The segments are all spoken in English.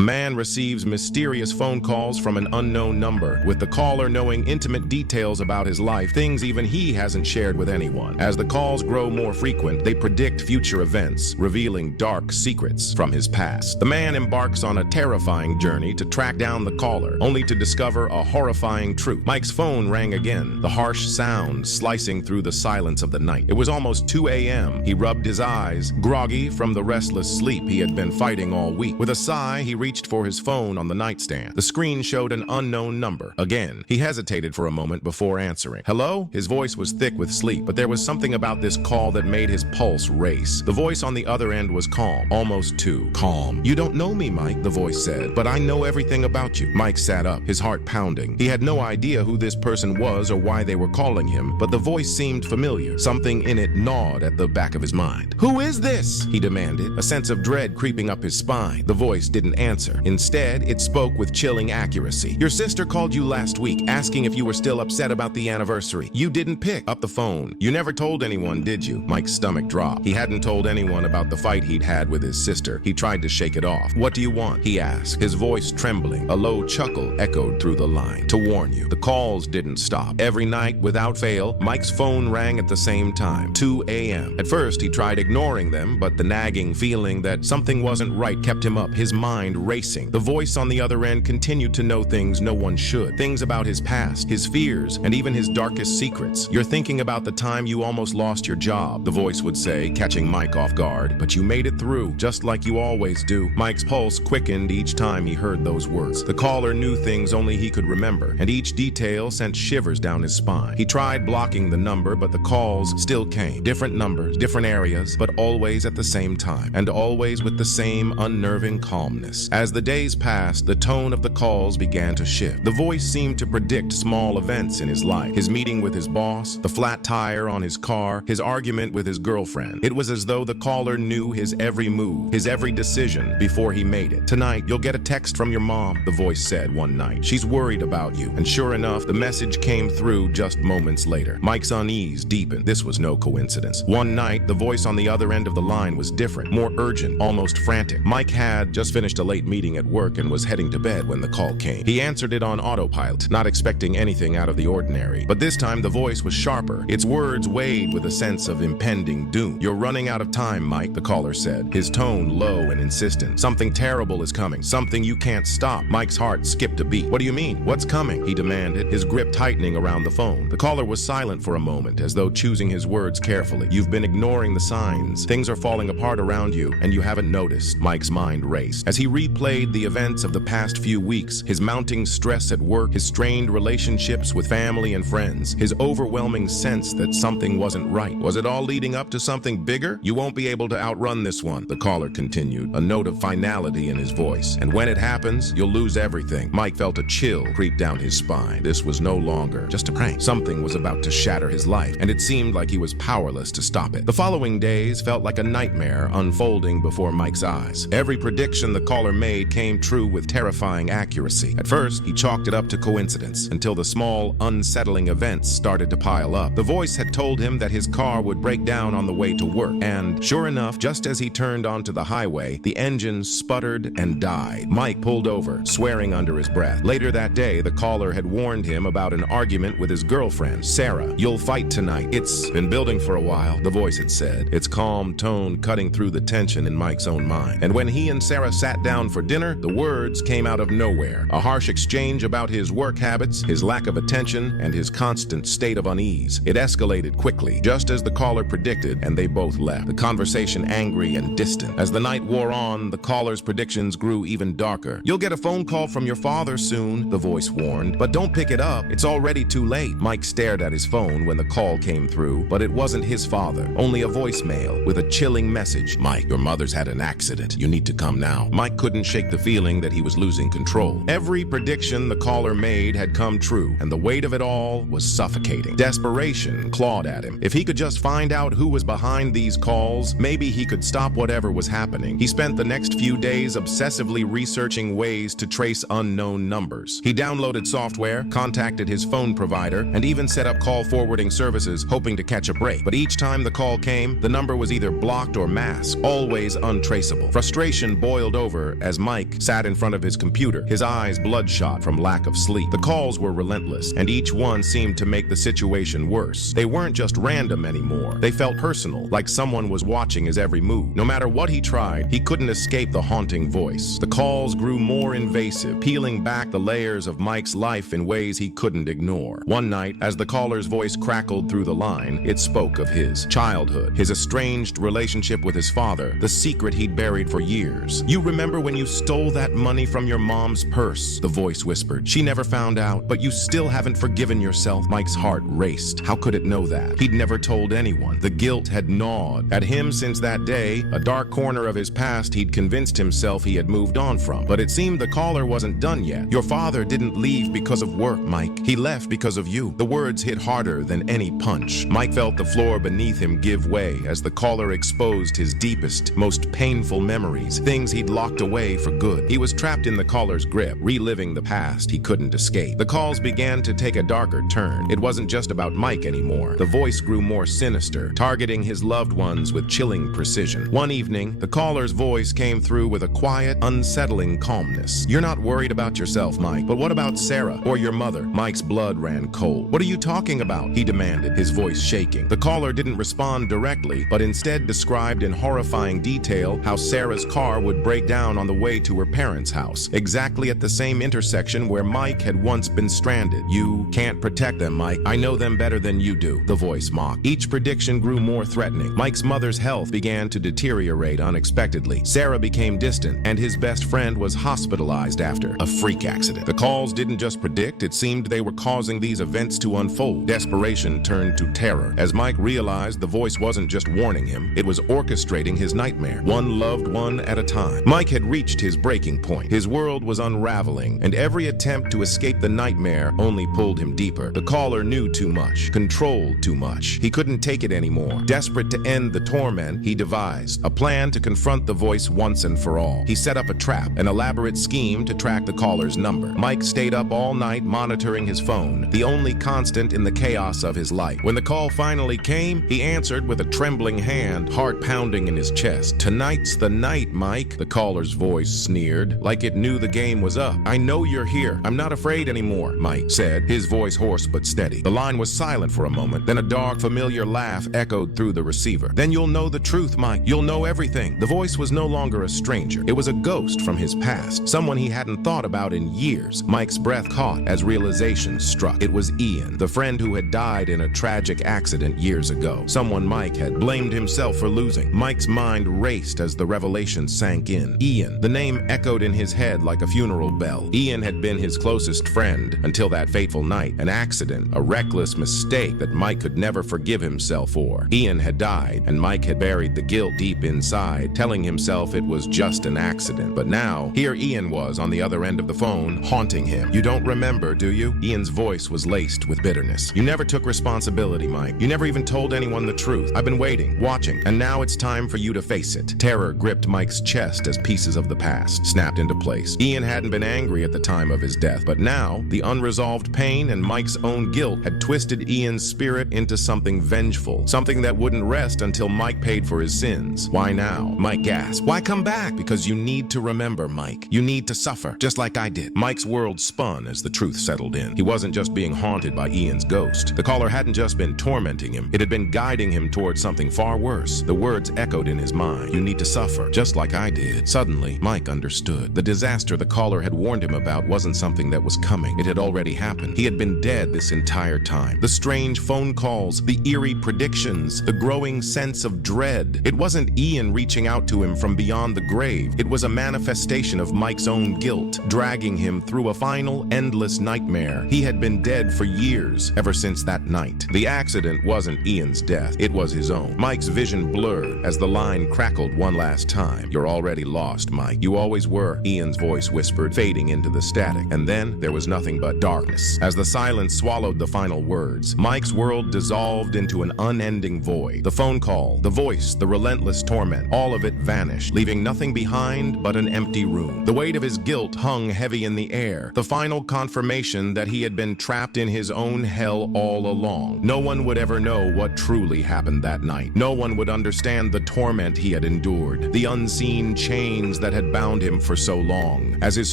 A man receives mysterious phone calls from an unknown number, with the caller knowing intimate details about his life, things even he hasn't shared with anyone. As the calls grow more frequent, they predict future events, revealing dark secrets from his past. The man embarks on a terrifying journey to track down the caller, only to discover a horrifying truth. Mike's phone rang again, the harsh sound slicing through the silence of the night. It was almost 2 a.m. He rubbed his eyes, groggy from the restless sleep he had been fighting all week. With a sigh, he reached for his phone on the nightstand. The screen showed an unknown number. Again, he hesitated for a moment before answering. Hello? His voice was thick with sleep, but there was something about this call that made his pulse race. The voice on the other end was calm, almost too calm. You don't know me, Mike, the voice said, but I know everything about you. Mike sat up, his heart pounding. He had no idea who this person was or why they were calling him, but the voice seemed familiar. Something in it gnawed at the back of his mind. Who is this? He demanded, a sense of dread creeping up his spine. The voice didn't answer. Instead, it spoke with chilling accuracy. Your sister called you last week, asking if you were still upset about the anniversary. You didn't pick up the phone. You never told anyone, did you? Mike's stomach dropped. He hadn't told anyone about the fight he'd had with his sister. He tried to shake it off. What do you want? He asked, his voice trembling. A low chuckle echoed through the line. To warn you, the calls didn't stop. Every night, without fail, Mike's phone rang at the same time, 2 a.m. At first, he tried ignoring them, but the nagging feeling that something wasn't right kept him up, his mind racing. The voice on the other end continued to know things no one should. Things about his past, his fears, and even his darkest secrets. You're thinking about the time you almost lost your job, the voice would say, catching Mike off guard. But you made it through, just like you always do. Mike's pulse quickened each time he heard those words. The caller knew things only he could remember, and each detail sent shivers down his spine. He tried blocking the number, but the calls still came. Different numbers, different areas, but always at the same time, and always with the same unnerving calmness. As the days passed, the tone of the calls began to shift. The voice seemed to predict small events in his life. His meeting with his boss, the flat tire on his car, his argument with his girlfriend. It was as though the caller knew his every move, his every decision before he made it. Tonight, you'll get a text from your mom, the voice said one night. She's worried about you. And sure enough, the message came through just moments later. Mike's unease deepened. This was no coincidence. One night, the voice on the other end of the line was different, more urgent, almost frantic. Mike had just finished a late meeting at work and was heading to bed when the call came. He answered it on autopilot, not expecting anything out of the ordinary. But this time, the voice was sharper. Its words weighed with a sense of impending doom. You're running out of time, Mike, the caller said, his tone low and insistent. Something terrible is coming, something you can't stop. Mike's heart skipped a beat. What do you mean? What's coming? He demanded, his grip tightening around the phone. The caller was silent for a moment, as though choosing his words carefully. You've been ignoring the signs. Things are falling apart around you, and you haven't noticed. Mike's mind raced. As he replayed the events of the past few weeks, his mounting stress at work, his strained relationships with family and friends, his overwhelming sense that something wasn't right. Was it all leading up to something bigger? You won't be able to outrun this one, the caller continued, a note of finality in his voice. And when it happens, you'll lose everything. Mike felt a chill creep down his spine. This was no longer just a prank. Something was about to shatter his life, and it seemed like he was powerless to stop it. The following days felt like a nightmare unfolding before Mike's eyes. Every prediction the caller made came true with terrifying accuracy. At first, he chalked it up to coincidence, until the small, unsettling events started to pile up. The voice had told him that his car would break down on the way to work, and sure enough, just as he turned onto the highway, the engine sputtered and died. Mike pulled over, swearing under his breath. Later that day, the caller had warned him about an argument with his girlfriend, Sarah. You'll fight tonight. It's been building for a while, the voice had said, its calm tone cutting through the tension in Mike's own mind. And when he and Sarah sat down for dinner, the words came out of nowhere. A harsh exchange about his work habits, his lack of attention, and his constant state of unease. It escalated quickly, just as the caller predicted, and they both left, the conversation angry and distant. As the night wore on, the caller's predictions grew even darker. You'll get a phone call from your father soon, the voice warned, but don't pick it up. It's already too late. Mike stared at his phone when the call came through, but it wasn't his father, only a voicemail with a chilling message. Mike, your mother's had an accident. You need to come now. Mike couldn't shake the feeling that he was losing control. Every prediction the caller made had come true, and the weight of it all was suffocating. Desperation clawed at him. If he could just find out who was behind these calls, maybe he could stop whatever was happening. He spent the next few days obsessively researching ways to trace unknown numbers. He downloaded software, contacted his phone provider, and even set up call forwarding services, hoping to catch a break. But each time the call came, the number was either blocked or masked, always untraceable. Frustration boiled over as Mike sat in front of his computer, his eyes bloodshot from lack of sleep. The calls were relentless, and each one seemed to make the situation worse. They weren't just random anymore. They felt personal, like someone was watching his every move. No matter what he tried, he couldn't escape the haunting voice. The calls grew more invasive, peeling back the layers of Mike's life in ways he couldn't ignore. One night, as the caller's voice crackled through the line, it spoke of his childhood, his estranged relationship with his father, the secret he'd buried for years. "You remember when you stole that money from your mom's purse?" the voice whispered. "She never found out, but you still haven't forgiven yourself." Mike's heart raced. How could it know that? He'd never told anyone. The guilt had gnawed at him since that day, a dark corner of his past he'd convinced himself he had moved on from. But it seemed the caller wasn't done yet. "Your father didn't leave because of work, Mike. He left because of you." The words hit harder than any punch. Mike felt the floor beneath him give way as the caller exposed his deepest, most painful memories, things he'd locked away for good. He was trapped in the caller's grip, reliving the past he couldn't escape. The calls began to take a darker turn. It wasn't just about Mike anymore. The voice grew more sinister, targeting his loved ones with chilling precision. One evening, the caller's voice came through with a quiet, unsettling calmness. "You're not worried about yourself, Mike, but what about Sarah or your mother?" Mike's blood ran cold. "What are you talking about?" he demanded, his voice shaking. The caller didn't respond directly, but instead described in horrifying detail how Sarah's car would break down on the way to her parents' house, exactly at the same intersection where Mike had once been stranded. "You can't protect them, Mike. I know them better than you do," the voice mocked. Each prediction grew more threatening. Mike's mother's health began to deteriorate unexpectedly. Sarah became distant, and his best friend was hospitalized after a freak accident. The calls didn't just predict, it seemed they were causing these events to unfold. Desperation turned to terror as Mike realized the voice wasn't just warning him, it was orchestrating his nightmare, one loved one at a time. Mike had reached his breaking point. His world was unraveling, and every attempt to escape the nightmare only pulled him deeper. The caller knew too much, controlled too much. He couldn't take it anymore. Desperate to end the torment, he devised a plan to confront the voice once and for all. He set up a trap, an elaborate scheme to track the caller's number. Mike stayed up all night monitoring his phone, the only constant in the chaos of his life. When the call finally came, he answered with a trembling hand, heart pounding in his chest. "Tonight's the night, Mike," the caller's voice sneered, like it knew the game was up. "I know you're here. I'm not afraid anymore," Mike said, his voice hoarse but steady. The line was silent for a moment, then a dark, familiar laugh echoed through the receiver. "Then you'll know the truth, Mike. You'll know everything." The voice was no longer a stranger. It was a ghost from his past, someone he hadn't thought about in years. Mike's breath caught as realization struck. It was Ian, the friend who had died in a tragic accident years ago. Someone Mike had blamed himself for losing. Mike's mind raced as the revelation sank in. Ian. The name echoed in his head like a funeral bell. Ian had been his closest friend until that fateful night. An accident, a reckless mistake that Mike could never forgive himself for. Ian had died, and Mike had buried the guilt deep inside, telling himself it was just an accident. But now, here Ian was on the other end of the phone, haunting him. "You don't remember, do you?" Ian's voice was laced with bitterness. "You never took responsibility, Mike. You never even told anyone the truth. I've been waiting, watching, and now it's time for you to face it." Terror gripped Mike's chest as pieces of the past snapped into place. Ian hadn't been angry at the time of his death, but now, the unresolved pain and Mike's own guilt had twisted Ian's spirit into something vengeful, something that wouldn't rest until Mike paid for his sins. "Why now?" Mike gasped. "Why come back?" "Because you need to remember, Mike. You need to suffer, just like I did." Mike's world spun as the truth settled in. He wasn't just being haunted by Ian's ghost. The caller hadn't just been tormenting him. It had been guiding him towards something far worse. The words echoed in his mind. "You need to suffer, just like I did." Suddenly, Mike understood. The disaster the caller had warned him about wasn't something that was coming. It had already happened. He had been dead this entire time. The strange phone calls, the eerie predictions, the growing sense of dread. It wasn't Ian reaching out to him from beyond the grave. It was a manifestation of Mike's own guilt, dragging him through a final, endless nightmare. He had been dead for years, ever since that night. The accident wasn't Ian's death. It was his own. Mike's vision blurred as the line crackled one last time. "You're already lost, Mike. You always were," Ian's voice whispered, fading into the static. And then there was nothing but darkness. As the silence swallowed the final words, Mike's world dissolved into an unending void. The phone call, the voice, the relentless torment, all of it vanished, leaving nothing behind but an empty room. The weight of his guilt hung heavy in the air, the final confirmation that he had been trapped in his own hell all along. No one would ever know what truly happened that night. No one would understand the torment he had endured, the unseen chains that that had bound him for so long. As his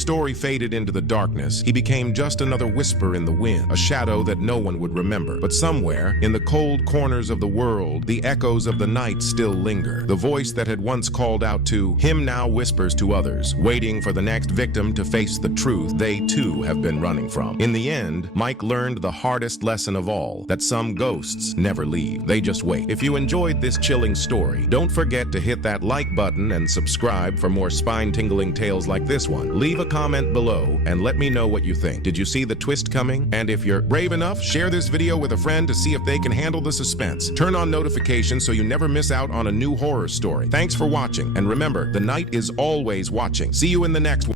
story faded into the darkness, he became just another whisper in the wind, a shadow that no one would remember. But somewhere, in the cold corners of the world, the echoes of the night still linger. The voice that had once called out to him now whispers to others, waiting for the next victim to face the truth they too have been running from. In the end, Mike learned the hardest lesson of all, that some ghosts never leave. They just wait. If you enjoyed this chilling story, don't forget to hit that like button and subscribe for more spine-tingling tales like this one. Leave a comment below and let me know what you think. Did you see the twist coming? And if you're brave enough, share this video with a friend to see if they can handle the suspense. Turn on notifications so you never miss out on a new horror story. Thanks for watching, and remember, the night is always watching. See you in the next one.